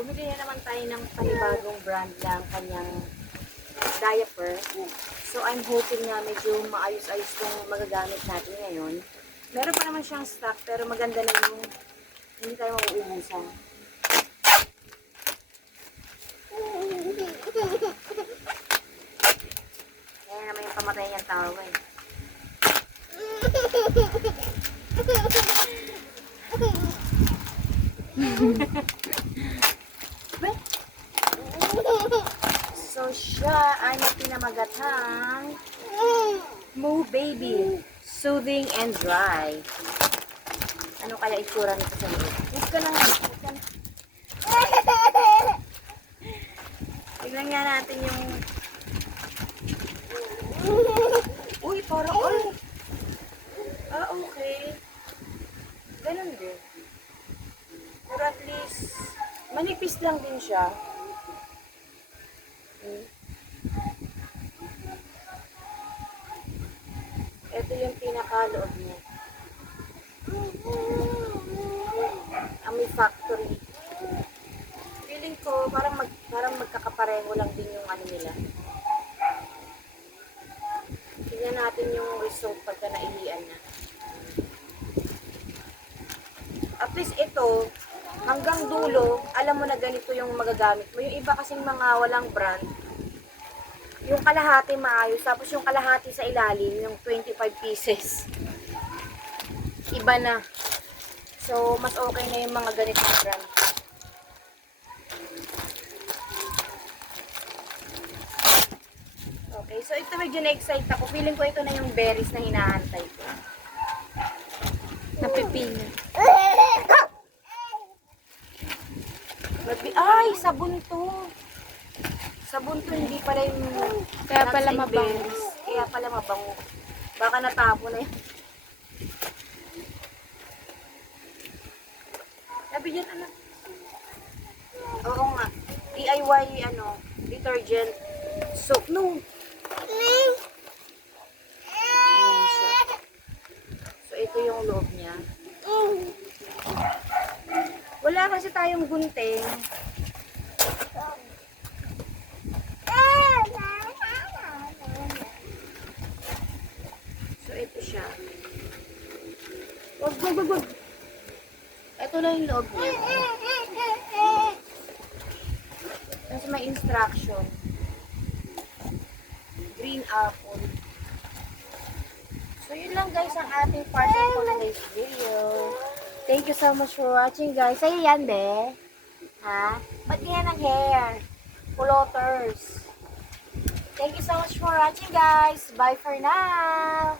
Bumili na naman tayo ng panibagong brand ng kanyang diaper. So, I'm hoping na medyo maayos-ayos yung magagamit natin ngayon. Meron pa naman siyang stock, pero maganda na yung hindi tayo mauubusan. Kaya naman yung pamatay niyang tao eh. So, siya ay pinamagatang Moo Baby Soothing and Dry. Ano kaya itsura nito sa mga? Huwag ka na nga. Tignan nga natin yung... Uy, parang... Oh. Okay. Ganun din. Pero at least, manipis lang din siya. Ito yung pinakaloob niya. Ami Factory. Feeling ko parang magkakapareho lang din yung ano nila. Tingnan natin yung result pagka nailian na. At least ito, hanggang dulo, alam mo na ganito yung magagamit mo. Yung iba kasing mga walang brand, yung kalahati maayos, tapos yung kalahati sa ilalim, yung 25 pieces. Iba na. So, mas okay na yung mga ganitong brand. Okay, so ito medyo na-excite ako. Feeling ko ito na yung berries na hinahantay ko. Napipino. Ay, sabon to. Sabon to, hindi pala yung... Kaya pala nasa mabango. berries. Kaya pala mabango. Baka natapo na yun. Nabigyan anak. Oo nga. DIY detergent soap. No. Ayan siya. So, ito yung loob niya. Wala kasi tayong gunting. So, ito siya. Wag. Ito lang yung loob niya. Kasi may instruction. Green apple. So, yun lang guys ang ating parcel for today's video. Thank you so much for watching guys. Sa'yo yan, be. Ha? Ba't ganyan ang hair? Puloters. Thank you so much for watching guys. Bye for now.